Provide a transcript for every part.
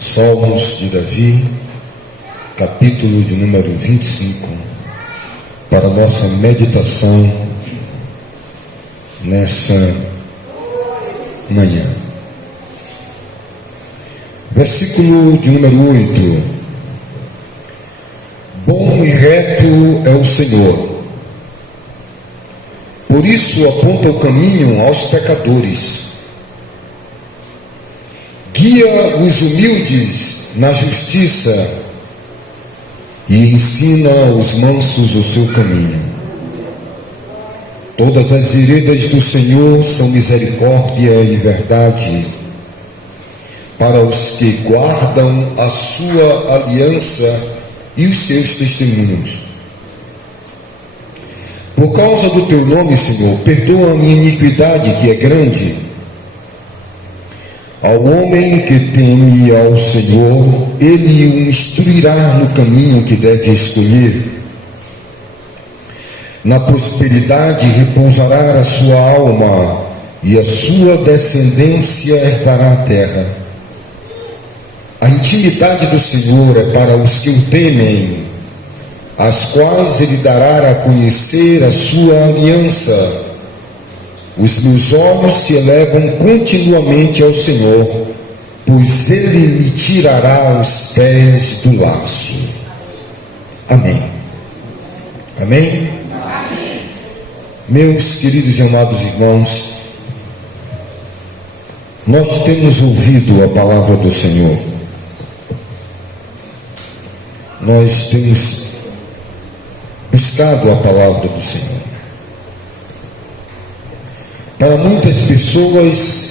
Salmos de Davi, capítulo de número 25, para nossa meditação nessa manhã. Versículo de número 8: Bom e reto é o Senhor, por isso aponta o caminho aos pecadores. Guia os humildes na justiça e ensina os mansos o seu caminho. Todas as veredas do Senhor são misericórdia e verdade para os que guardam a sua aliança e os seus testemunhos. Por causa do teu nome, Senhor, perdoa a minha iniquidade, que é grande. Ao homem que teme ao Senhor, ele o instruirá no caminho que deve escolher. Na prosperidade repousará a sua alma, e a sua descendência herdará a terra. A intimidade do Senhor é para os que o temem, as quais ele dará a conhecer a sua aliança. Os meus olhos se elevam continuamente ao Senhor, pois ele me tirará os pés do laço. Amém. Amém? Amém. Meus queridos e amados irmãos, nós temos ouvido a palavra do Senhor. Nós temos buscado a palavra do Senhor. Para muitas pessoas,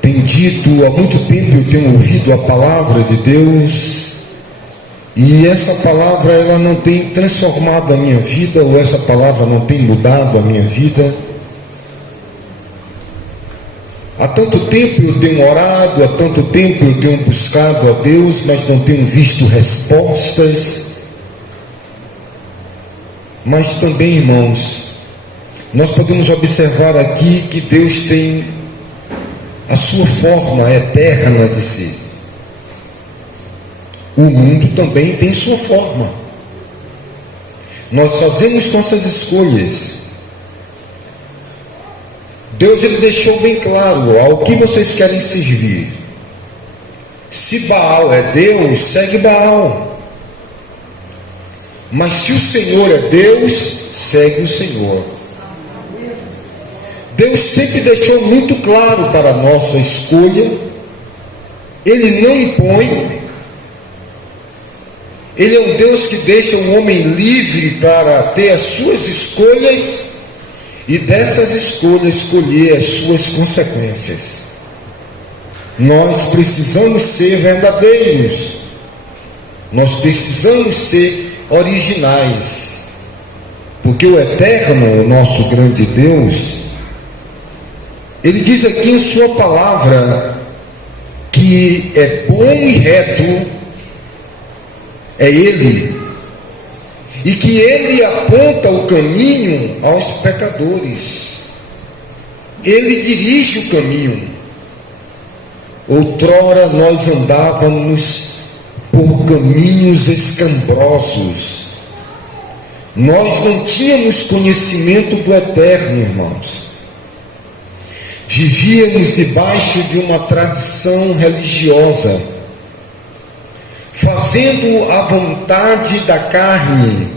tem dito, há muito tempo eu tenho ouvido a palavra de Deus, e essa palavra ela não tem transformado a minha vida, ou essa palavra não tem mudado a minha vida. Há tanto tempo eu tenho orado, há tanto tempo eu tenho buscado a Deus, mas não tenho visto respostas. Mas também, irmãos, nós podemos observar aqui que Deus tem a sua forma eterna de ser. O mundo também tem sua forma. Nós fazemos nossas escolhas. Deus ele deixou bem claro ao que vocês querem servir. Se Baal é Deus, segue Baal. Mas se o Senhor é Deus, segue o Senhor. Deus sempre deixou muito claro para a nossa escolha. Ele não impõe. Ele é um Deus que deixa o homem livre para ter as suas escolhas e dessas escolhas escolher as suas consequências. Nós precisamos ser verdadeiros. Nós precisamos ser originais. Porque o Eterno, o nosso grande Deus, ele diz aqui em sua palavra que é bom e reto é ele, e que ele aponta o caminho aos pecadores. Ele dirige o caminho. Outrora nós andávamos por caminhos escabrosos. Nós não tínhamos conhecimento do Eterno, irmãos. Vivíamos debaixo de uma tradição religiosa, fazendo a vontade da carne.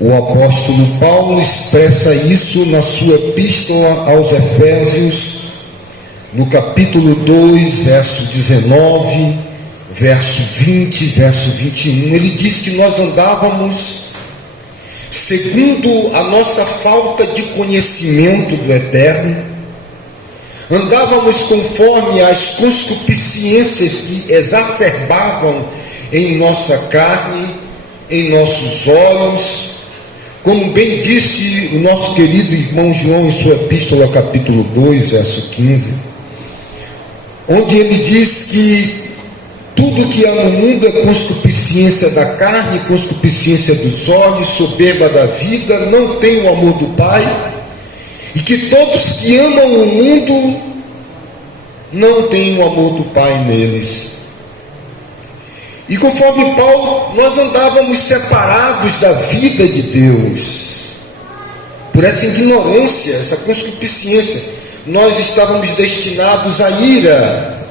O apóstolo Paulo expressa isso na sua epístola aos Efésios, no capítulo 2, verso 19, verso 20, verso 21. Ele diz que nós andávamos segundo a nossa falta de conhecimento do Eterno, andávamos conforme as concupiscências que exacerbavam em nossa carne, em nossos olhos, como bem disse o nosso querido irmão João em sua epístola, capítulo 2, verso 15, onde ele diz que tudo que há no mundo é concupiscência da carne, concupiscência dos olhos, soberba da vida, não tem o amor do Pai, e que todos que amam o mundo não têm o amor do Pai neles. E conforme Paulo, nós andávamos separados da vida de Deus, por essa ignorância, essa concupiscência. Nós estávamos destinados à ira.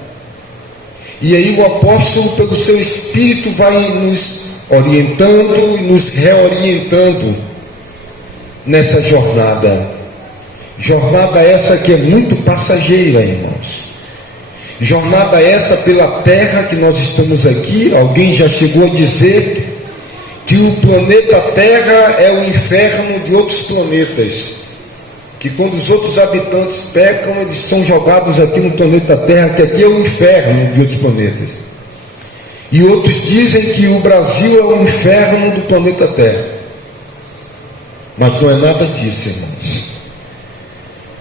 E aí o apóstolo, pelo seu Espírito, vai nos orientando e nos reorientando nessa jornada. Jornada essa que é muito passageira, irmãos. Jornada essa pela terra que nós estamos aqui. Alguém já chegou a dizer que o planeta Terra é o inferno de outros planetas, que quando os outros habitantes pecam, eles são jogados aqui no planeta Terra, que aqui é o inferno de outros planetas. E outros dizem que o Brasil é o inferno do planeta Terra. Mas não é nada disso, irmãos.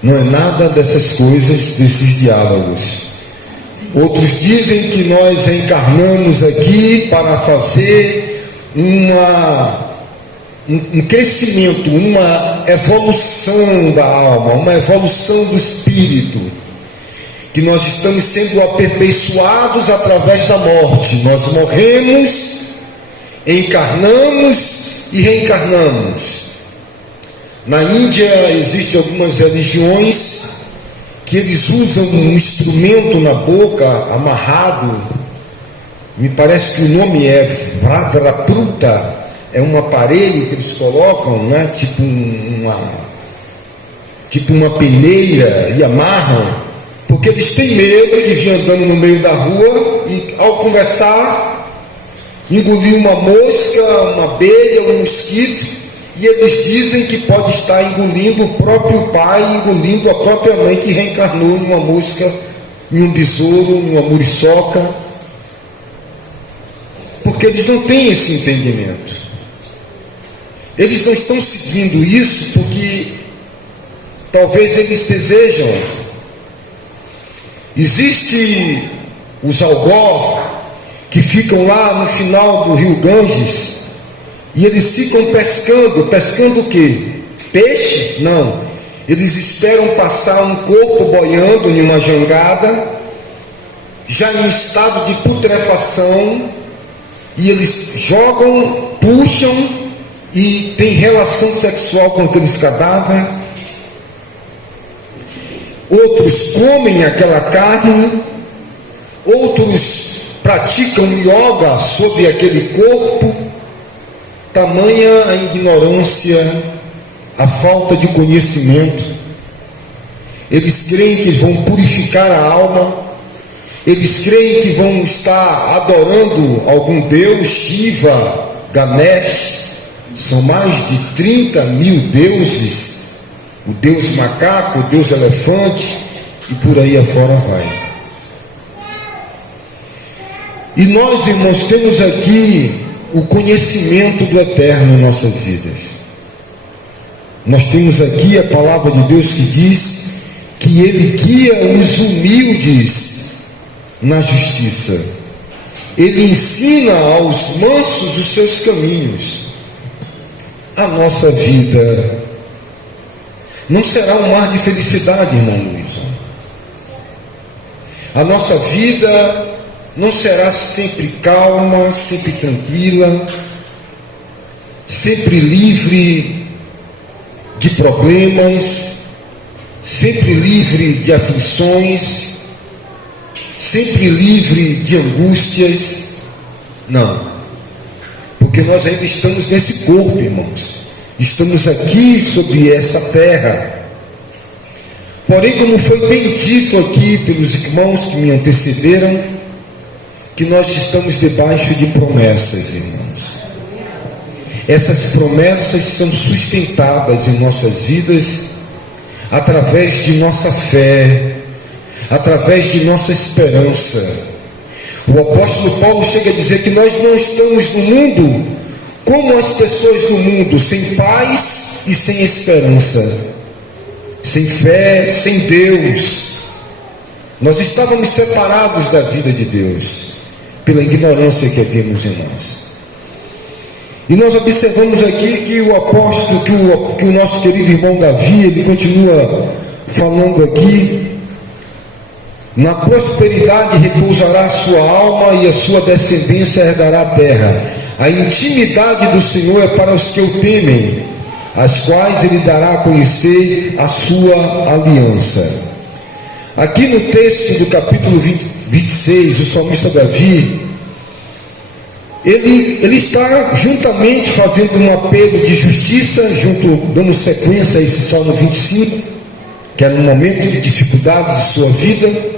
Não é nada dessas coisas, desses diálogos. Outros dizem que nós encarnamos aqui para fazer um crescimento, uma evolução da alma, uma evolução do espírito, que nós estamos sendo aperfeiçoados através da morte. Nós morremos, encarnamos e reencarnamos. Na Índia existem algumas religiões que eles usam um instrumento na boca, amarrado. Me parece que o nome é Vradrapruta, é um aparelho que eles colocam, né? tipo uma peneira, e amarram, porque eles têm medo de vir andando no meio da rua e, ao conversar, engolir uma mosca, uma abelha, um mosquito, e eles dizem que pode estar engolindo o próprio pai, engolindo a própria mãe que reencarnou numa mosca, em um besouro, numa muriçoca. Porque eles não têm esse entendimento. Eles não estão seguindo isso porque talvez eles desejam. Existe os algor que ficam lá no final do rio Ganges e eles ficam pescando o quê? Peixe? Não. Eles esperam passar um corpo boiando em uma jangada, já em estado de putrefação, e eles jogam, puxam e têm relação sexual com aqueles cadáveres. Outros comem aquela carne, outros praticam yoga sobre aquele corpo. Tamanha a ignorância, a falta de conhecimento. Eles creem que vão purificar a alma. Eles creem que vão estar adorando algum Deus, Shiva, Ganesh. São mais de 30 mil deuses. O Deus macaco, o Deus elefante, e por aí afora vai. E nós, irmãos, temos aqui o conhecimento do eterno em nossas vidas. Nós temos aqui a palavra de Deus que diz que Ele guia os humildes na justiça. Ele ensina aos mansos os seus caminhos. A nossa vida não será um mar de felicidade, irmão Luiz. A nossa vida não será sempre calma, sempre tranquila, sempre livre de problemas, sempre livre de aflições, sempre livre de angústias. Não, porque nós ainda estamos nesse corpo, irmãos. Estamos aqui sobre essa terra. Porém, como foi bem dito aqui pelos irmãos que me antecederam, que nós estamos debaixo de promessas, irmãos. Essas promessas são sustentadas em nossas vidas através de nossa fé, através de nossa esperança. O apóstolo Paulo chega a dizer que nós não estamos no mundo como as pessoas do mundo, sem paz e sem esperança, sem fé, sem Deus. Nós estávamos separados da vida de Deus pela ignorância que havíamos em nós. E nós observamos aqui que o apóstolo, que o nosso querido irmão Davi, ele continua falando aqui Na prosperidade repousará a sua alma e a sua descendência herdará a terra. A intimidade do Senhor é para os que o temem, as quais ele dará a conhecer a sua aliança. Aqui no texto do capítulo 26, o salmista Davi, ele está juntamente fazendo um apelo de justiça, dando sequência a esse Salmo 25, que é no momento de dificuldade de sua vida.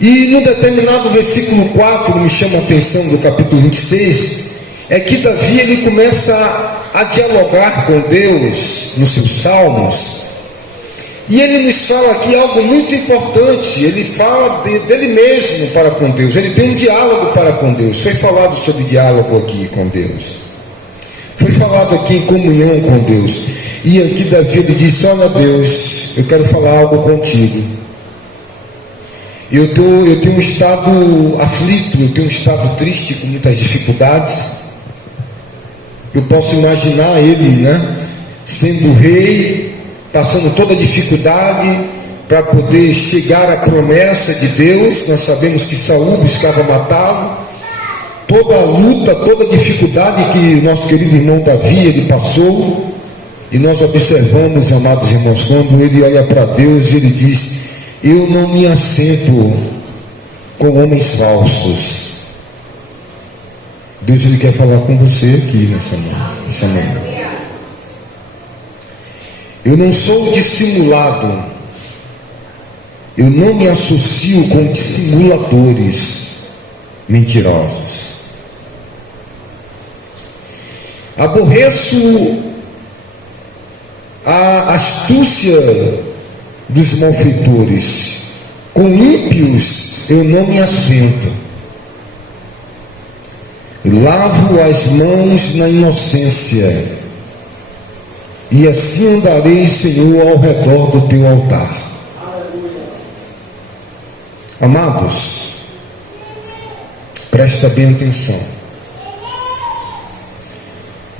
E no determinado versículo 4, me chama a atenção do capítulo 26, é que Davi ele começa a dialogar com Deus nos seus salmos. E ele nos fala aqui algo muito importante. Ele fala dele mesmo para com Deus. Ele tem um diálogo para com Deus. Foi falado sobre diálogo aqui com Deus. Foi falado aqui em comunhão com Deus. E aqui Davi ele disse: olha Deus, eu quero falar algo contigo. Eu tenho um estado aflito, eu tenho um estado triste, com muitas dificuldades. Eu posso imaginar ele, sendo rei, passando toda a dificuldade para poder chegar à promessa de Deus. Nós sabemos que Saul buscava matá-lo. Toda a luta, toda a dificuldade que o nosso querido irmão Davi ele passou. E nós observamos, amados irmãos, quando ele olha para Deus, ele diz: eu não me assento com homens falsos. Deus ele quer falar com você aqui nessa manhã. Eu não sou dissimulado. Eu não me associo com dissimuladores mentirosos. Aborreço a astúcia dos malfeitores. Com ímpios eu não me assento. Lavo as mãos na inocência. E assim andarei, Senhor, ao redor do teu altar. Amados, presta bem atenção.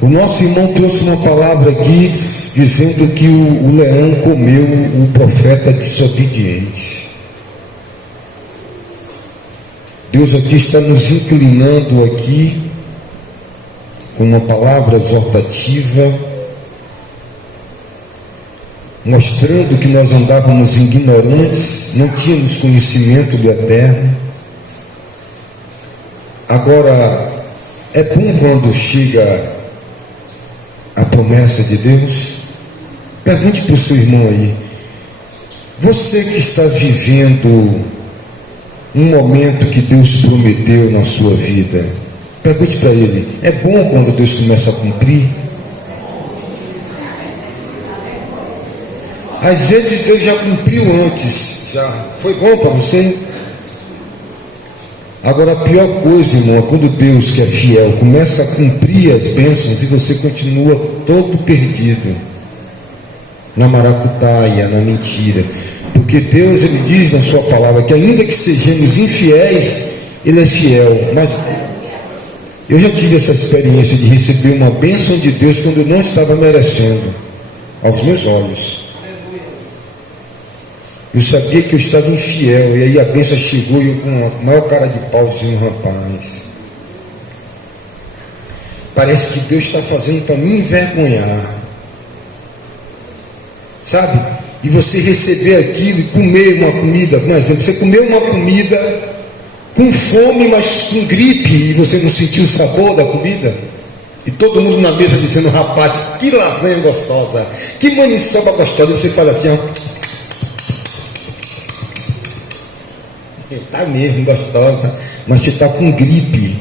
O nosso irmão trouxe uma palavra aqui dizendo que o leão comeu o profeta desobediente. Deus aqui está nos inclinando aqui com uma palavra exortativa, mostrando que nós andávamos ignorantes, não tínhamos conhecimento do eterno. Agora, é bom quando chega a promessa de Deus. Pergunte para o seu irmão aí: você que está vivendo um momento que Deus prometeu na sua vida, pergunte para ele: é bom quando Deus começa a cumprir? Às vezes Deus já cumpriu antes, já foi bom para você. Agora, a pior coisa, irmão, é quando Deus, que é fiel, começa a cumprir as bênçãos e você continua todo perdido na maracutaia, na mentira. Porque Deus, ele diz na sua palavra que ainda que sejamos infiéis, ele é fiel. Mas eu já tive essa experiência de receber uma bênção de Deus quando eu não estava merecendo, aos meus olhos. Eu sabia que eu estava infiel, e aí a bênção chegou e eu, com a maior cara de pau, dizendo: rapaz, parece que Deus está fazendo para me envergonhar, sabe? E você receber aquilo e comer uma comida, por exemplo, você comeu uma comida com fome, mas com gripe, e você não sentiu o sabor da comida, e todo mundo na mesa dizendo: rapaz, que lasanha gostosa, que maniçoba gostosa. E você fala assim: ó, está mesmo gostosa, mas você está com gripe,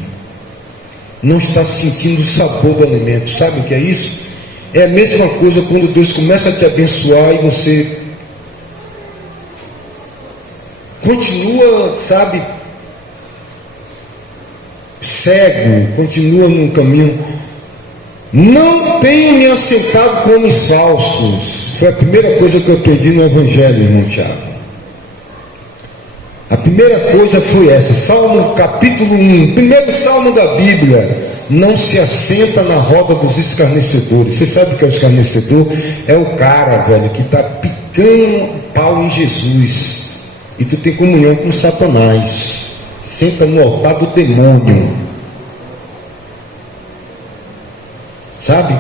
não está sentindo o sabor do alimento. Sabe o que é isso? É a mesma coisa quando Deus começa a te abençoar e você continua, sabe, cego, continua no caminho. Não tenho me assentado com homens falsos. Foi a primeira coisa que eu aprendi no Evangelho, irmão Tiago. A primeira coisa foi essa, Salmo capítulo 1, primeiro salmo da Bíblia: não se assenta na roda dos escarnecedores. Você sabe o que é o escarnecedor? É o cara, velho, que está picando pau em Jesus. e tu tem comunhão com Satanás. Senta no altar do demônio. Sabe?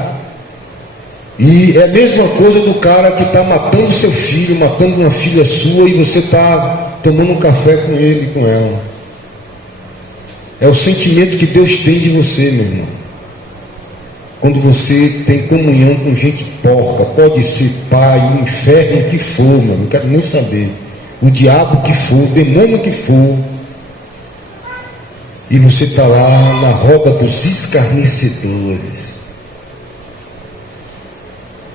E é a mesma coisa do cara que está matando seu filho, matando uma filha sua, e você está tomando um café com ele e com ela. É o sentimento que Deus tem de você, meu irmão. Quando você tem comunhão com gente porca, pode ser pai, o inferno que for, meu, não quero nem saber. O diabo que for, o demônio que for. E você está lá na roda dos escarnecedores.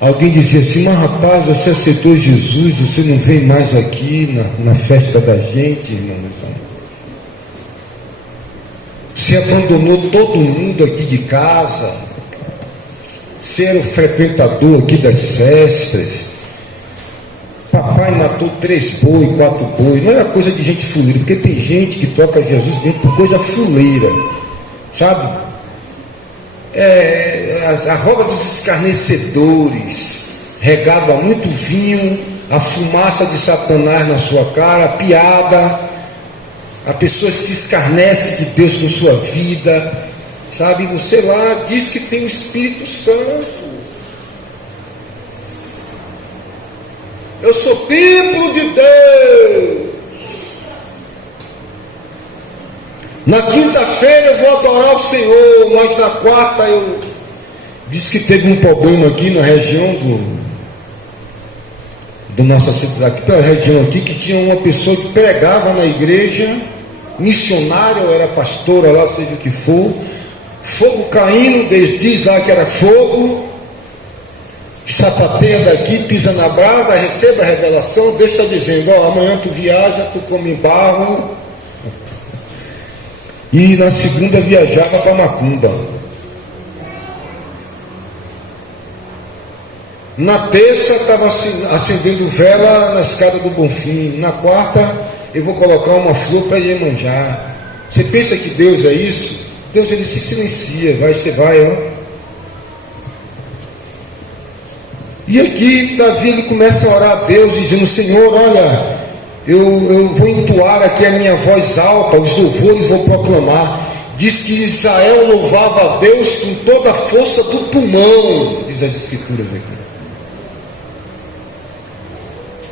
Alguém dizia assim: mas rapaz, você aceitou Jesus, você não vem mais aqui na festa da gente, irmão. Você abandonou todo mundo aqui de casa. Você era o frequentador aqui das festas. Papai matou 3 boi, 4 boi. Não era coisa de gente fuleira, porque tem gente que toca Jesus dentro por coisa fuleira, sabe? A roda dos escarnecedores, regado a muito vinho, a fumaça de Satanás na sua cara, a piada, a pessoas que escarnecem de Deus com sua vida, sabe? Você lá diz que tem o Espírito Santo. Eu sou templo de Deus. Na quinta-feira eu vou adorar o Senhor, mas na quarta eu disse que teve um problema aqui na região do nossa cidade, aqui pela região aqui, que tinha uma pessoa que pregava na igreja, missionária ou era pastora lá, seja o que for, fogo caindo, Deus diz lá que era fogo, sapateia daqui, pisa na brasa, receba a revelação, Deus está dizendo: ó, amanhã tu viaja, tu come barro. E na segunda viajava para Macumba. Na terça estava acendendo vela na escada do Bonfim. Na quarta eu vou colocar uma flor para Iemanjá. Você pensa que Deus é isso? Deus, ele se silencia. Você vai, ó. E aqui Davi, ele começa a orar a Deus, dizendo: Senhor, olha, eu vou entoar aqui a minha voz alta, os louvores vou proclamar. Diz que Israel louvava a Deus com toda a força do pulmão, diz as escrituras aqui.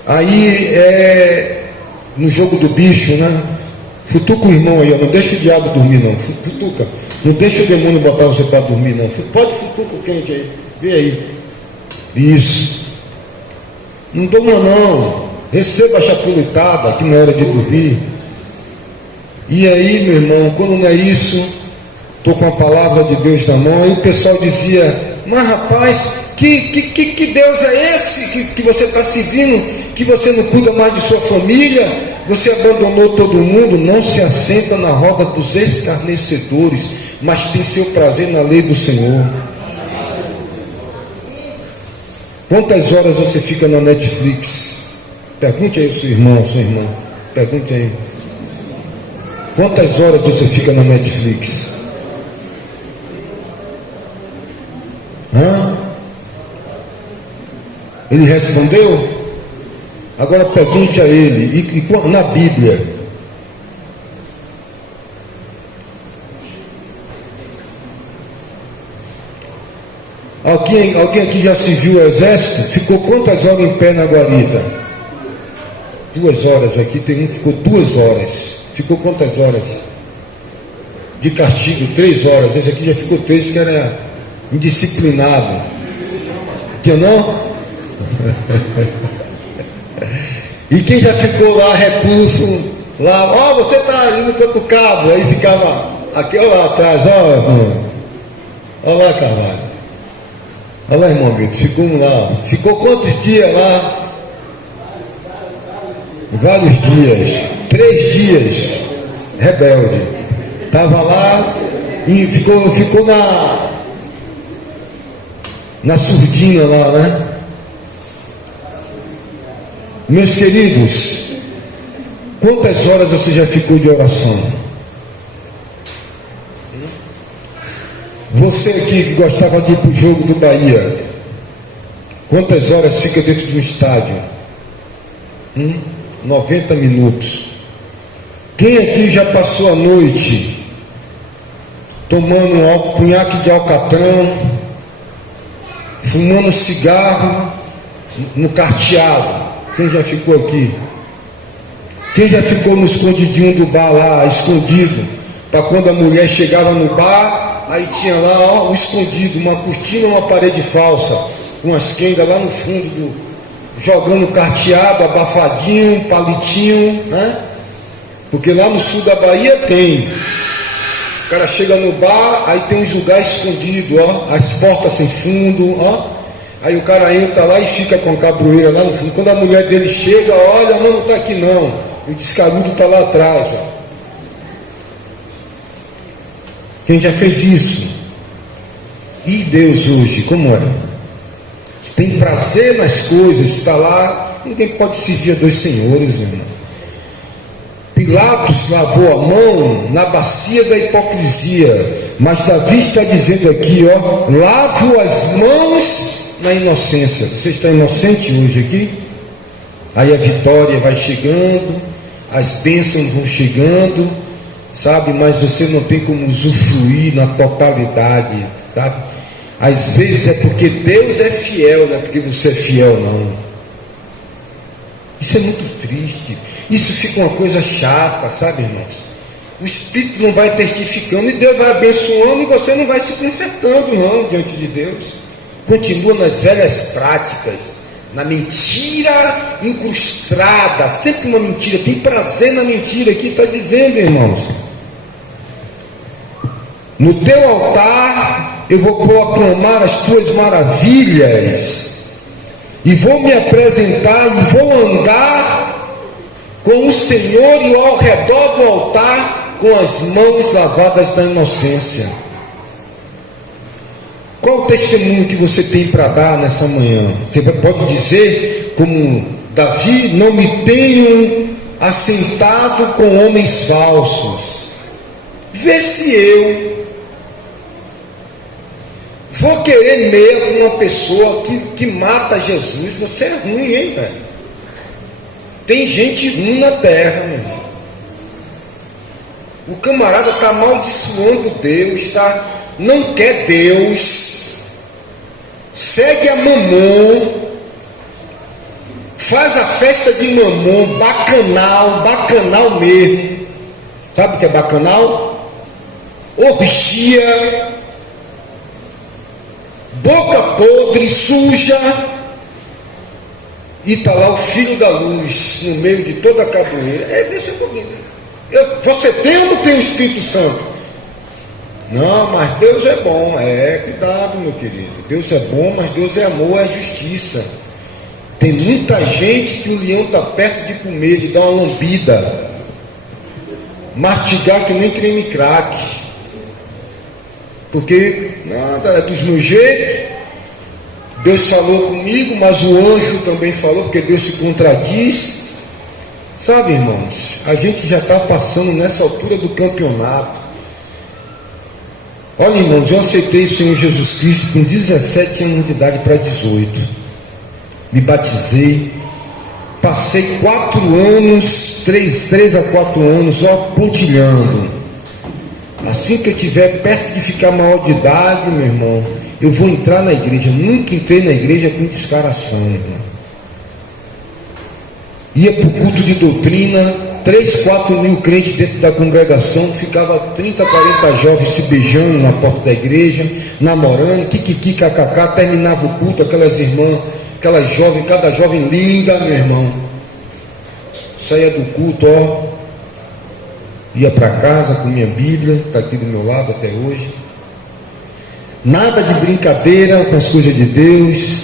Aí no jogo do bicho, né? Futuca o irmão aí, ó, não deixa o diabo dormir não. Futuca, não deixa o demônio botar você para dormir não. Pode futuca o quente aí, vê aí. Isso. Não durma não. Receba a chapuletada, que não é hora de dormir. E aí, meu irmão, quando não é isso, estou com a palavra de Deus na mão, aí o pessoal dizia: mas rapaz, que Deus é esse que você está servindo, que você não cuida mais de sua família, você abandonou todo mundo? Não se assenta na roda dos escarnecedores, mas tem seu prazer na lei do Senhor. Quantas horas você fica na Netflix? Pergunte aí ao seu irmão, sua irmã. Pergunte aí. Quantas horas você fica na Netflix? Ele respondeu? Agora pergunte a ele. E na Bíblia? Alguém aqui já serviu o exército? Ficou quantas horas em pé na guarita? 2 horas. Aqui tem um que ficou 2 horas. Ficou quantas horas? De castigo, 3 horas. Esse aqui já ficou 3, que era indisciplinado. Que não? E quem já ficou lá, recurso, lá, ó, você está indo para o cabo, aí ficava aqui, ó lá atrás, ó, irmão. Ó lá, Carvalho. Olha lá, irmão Milton, ficou lá. Ficou quantos dias lá? Vários dias. 3 dias. Rebelde. Estava lá e ficou na surdina lá, né? Meus queridos, quantas horas você já ficou de oração? Você aqui que gostava de ir para o jogo do Bahia, quantas horas fica dentro de um estádio? 90 minutos. Quem aqui já passou a noite tomando um cunhaque de alcatrão, fumando cigarro no carteado? Quem já ficou aqui? Quem já ficou no escondidinho do bar lá, escondido, para quando a mulher chegava no bar, aí tinha lá, um escondido, uma cortina, uma parede falsa, com as quengas lá no fundo, jogando carteado, abafadinho, palitinho, né? Porque lá no sul da Bahia tem. O cara chega no bar, aí tem uns lugares escondidos, ó, as portas sem fundo, ó. Aí o cara entra lá e fica com a cabroeira lá no fundo. Quando a mulher dele chega, olha, não está aqui não. O descarudo está lá atrás, ó. Quem já fez isso? E Deus hoje, como é? Tem prazer nas coisas, está lá. Ninguém pode servir a dois senhores, meu irmão. Pilatos lavou a mão na bacia da hipocrisia, mas Davi está dizendo aqui, ó, lavo as mãos na inocência. Você está inocente hoje aqui? Aí a vitória vai chegando, as bênçãos vão chegando, sabe? Mas você não tem como usufruir na totalidade, sabe? Às vezes é porque Deus é fiel, não é porque você é fiel, não. Isso é muito triste. Isso fica uma coisa chata, sabe, irmãos? O Espírito não vai testificando e Deus vai abençoando e você não vai se consertando, não, diante de Deus. Continua nas velhas práticas, na mentira incrustada, sempre uma mentira. Tem prazer na mentira, aqui está dizendo, irmãos. No teu altar eu vou proclamar as tuas maravilhas, e vou me apresentar e vou andar com o Senhor e ao redor do altar com as mãos lavadas da inocência. Qual o testemunho que você tem para dar nessa manhã? Você pode dizer, como Davi, não me tenho assentado com homens falsos. Vê se eu vou querer mesmo uma pessoa que mata Jesus. Você é ruim, hein, velho? Tem gente ruim na terra, meu irmão. O camarada está amaldiçoando Deus, tá? Não quer Deus, segue a Mamon, faz a festa de Mamon, bacanal mesmo. Sabe o que é bacanal? Orgia, boca podre, suja, e está lá o filho da luz no meio de toda a capoeira. Deixa comigo. Você tem ou não tem o Espírito Santo? Não, mas Deus é bom. Cuidado, meu querido. Deus é bom, mas Deus é amor, é justiça. Tem muita gente que o leão está perto de comer, de dar uma lambida, mastigar que nem creme crack, porque nada é dos meus jeitos. Deus falou comigo, mas o anjo também falou, porque Deus se contradiz. Sabe, irmãos, a gente já está passando nessa altura do campeonato. Olha, irmãos, eu aceitei o Senhor Jesus Cristo com 17 anos de idade para 18. Me batizei, passei 4 anos, 3 a 4 anos, ó, pontilhando. Assim que eu estiver perto de ficar maior de idade, meu irmão, eu vou entrar na igreja. Nunca entrei na igreja com descaração, irmão. Ia para o culto de doutrina, 3, 4 mil crentes dentro da congregação, ficava 30, 40 jovens se beijando na porta da igreja, namorando, kikiki, kkk, terminava o culto, aquelas irmãs, aquelas jovens, cada jovem linda, meu irmão. Saía do culto, ó, ia para casa com minha Bíblia, está aqui do meu lado até hoje. Nada de brincadeira com as coisas de Deus,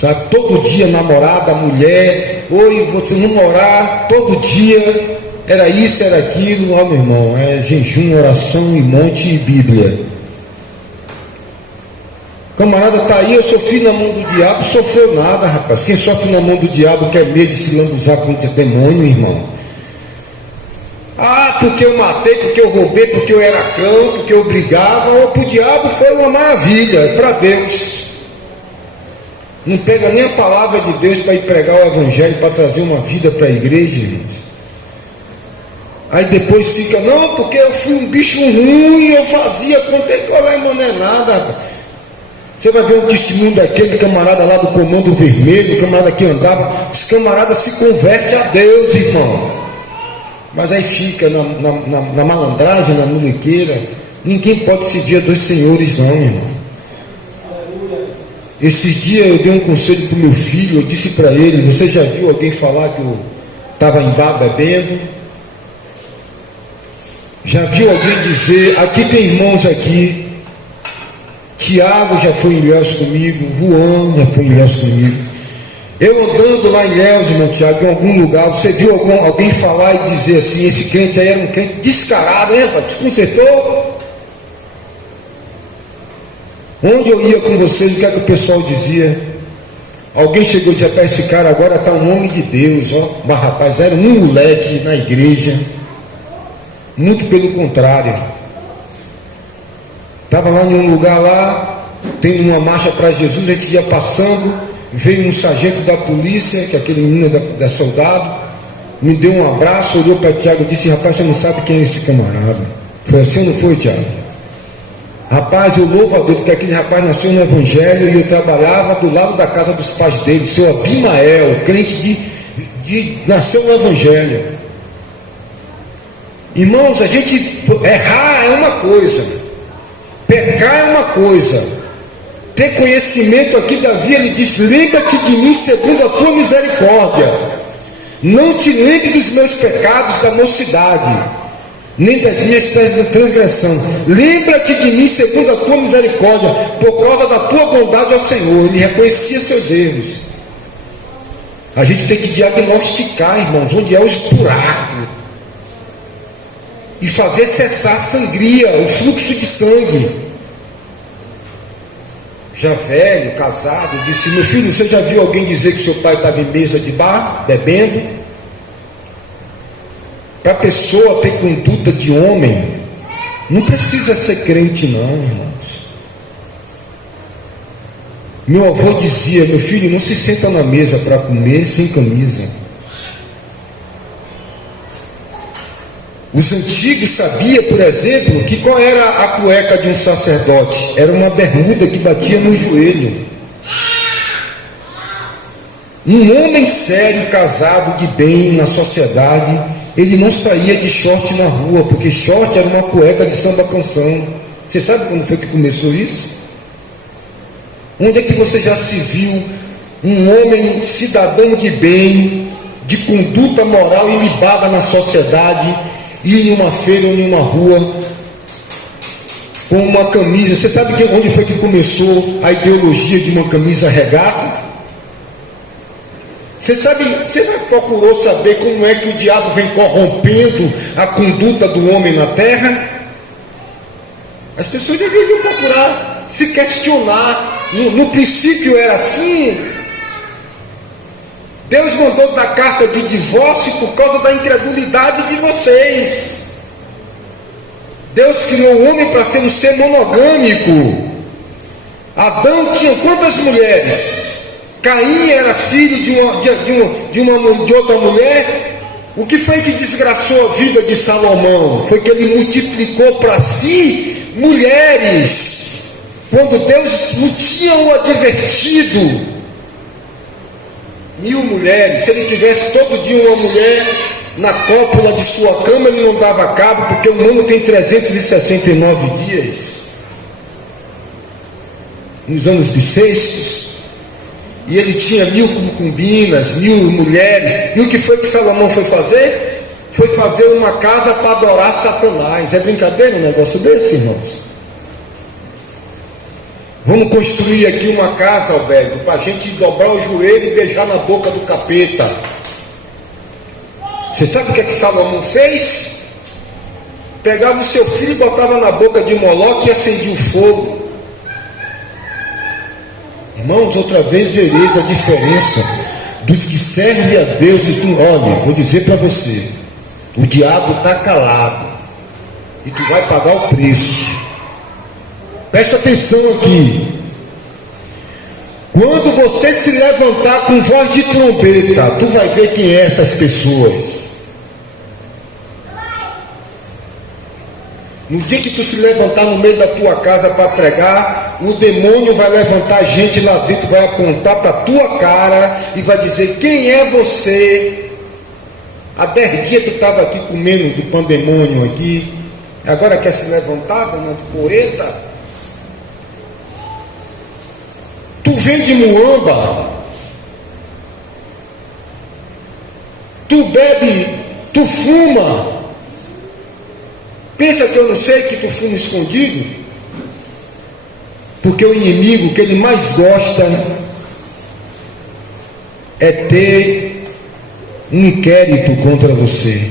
sabe? Todo dia namorada, mulher, oi, você namorar, todo dia, era isso, era aquilo, ó, meu irmão, jejum, oração e monte e Bíblia. Camarada está aí, eu sofri na mão do diabo, sofreu nada, rapaz. Quem sofre na mão do diabo quer medo de se lambuzar contra demônio, irmão. Porque eu matei, porque eu roubei, porque eu era cão, porque eu brigava. Para o diabo foi uma maravilha, para Deus Não pega nem a palavra de Deus para ir pregar o evangelho, para trazer uma vida para a igreja, irmãos. Aí depois fica, não, porque eu fui um bicho ruim, eu fazia, contei qual é, irmão, não é nada, rapaz. Você vai ver o testemunho daquele camarada lá do Comando Vermelho, o camarada que andava, os camaradas se convertem a Deus, irmão. Mas aí fica na malandragem, na molequeira. Ninguém pode servir a dois senhores, não, irmão. Esses dias eu dei um conselho para o meu filho, eu disse para ele, você já viu alguém falar que eu estava em bar bebendo? Já viu alguém dizer, aqui tem irmãos aqui, Tiago já foi em Ilhéus comigo, Juan já foi em Ilhéus comigo. Eu andando lá em Ilhéus, irmão Tiago, em algum lugar, você viu alguém falar e dizer assim, esse crente aí era um crente descarado, hein, rapaz, desconcertou? Onde eu ia com vocês, o que é que o pessoal dizia? Alguém chegou e disse, rapaz, esse cara agora está um homem de Deus, ó. Mas rapaz, era um moleque na igreja. Muito pelo contrário. Estava lá em um lugar lá, tem uma marcha para Jesus, a gente ia passando, veio um sargento da polícia, que é aquele menino da soldado, me deu um abraço, olhou para Tiago e disse, rapaz, você não sabe quem é esse camarada. Foi assim ou não foi, Tiago? Rapaz, eu louvo a Deus, porque aquele rapaz nasceu no Evangelho e eu trabalhava do lado da casa dos pais dele, seu Abimael, crente nasceu no Evangelho. Irmãos, a gente errar é uma coisa, pecar é uma coisa, ter conhecimento aqui, Davi, ele diz, lembra-te de mim segundo a tua misericórdia, não te lembre dos meus pecados da mocidade, nem das minhas transgressão. Lembra-te de mim segundo a tua misericórdia, por causa da tua bondade ao Senhor. Ele reconhecia seus erros. A gente tem que diagnosticar, irmãos, onde é os buracos, e fazer cessar a sangria, o fluxo de sangue. Já velho, casado, disse, meu filho, você já viu alguém dizer que seu pai estava em mesa de bar, bebendo? Para a pessoa ter conduta de homem, não precisa ser crente não, irmãos. Meu avô dizia, meu filho, não se senta na mesa para comer sem camisa. Os antigos sabiam, por exemplo, que qual era a cueca de um sacerdote? Era uma bermuda que batia no joelho. Um homem sério, casado, de bem na sociedade, ele não saía de short na rua, porque short era uma cueca de samba canção. Você sabe quando foi que começou isso? Onde é que você já se viu um homem cidadão de bem, de conduta moral ilibada na sociedade, ir em uma feira ou em uma rua com uma camisa? Você sabe onde foi que começou a ideologia de uma camisa regata? Você já procurou saber como é que o diabo vem corrompendo a conduta do homem na terra? As pessoas deveriam procurar se questionar. No princípio era assim. Deus mandou dar carta de divórcio por causa da incredulidade de vocês. Deus criou o homem para ser um ser monogâmico. Adão tinha quantas mulheres? Caim era filho de outra mulher. O que foi que desgraçou a vida de Salomão? Foi que ele multiplicou para si mulheres, quando Deus não tinha o advertido. 1000 mulheres. Se ele tivesse todo dia uma mulher na cópula de sua cama, ele não dava cabo, porque o mundo tem 369 dias. Nos anos bissextos. E ele tinha 1000 concubinas, 1000 mulheres. E o que foi que Salomão foi fazer? Foi fazer uma casa para adorar Satanás. É brincadeira um negócio desse, irmãos? Vamos construir aqui uma casa, Alberto, para a gente dobrar o joelho e beijar na boca do capeta. Você sabe o que é que Salomão fez? Pegava o seu filho e botava na boca de Moloque e acendia o fogo. Irmãos, outra vez vereis a diferença dos que servem a Deus. Olha, vou dizer para você, o diabo está calado e tu vai pagar o preço. Presta atenção aqui. Quando você se levantar com voz de trombeta, tu vai ver quem é essas pessoas. No dia que tu se levantar no meio da tua casa para pregar, o demônio vai levantar gente lá dentro, vai apontar para a tua cara e vai dizer: quem é você? Há 10 dias tu estava aqui comendo do pandemônio aqui, agora quer se levantar, dona de poeta? Tu vende muamba, tu bebe, tu fuma. Pensa que eu não sei que tu fuma escondido? Porque o inimigo que ele mais gosta é ter um inquérito contra você.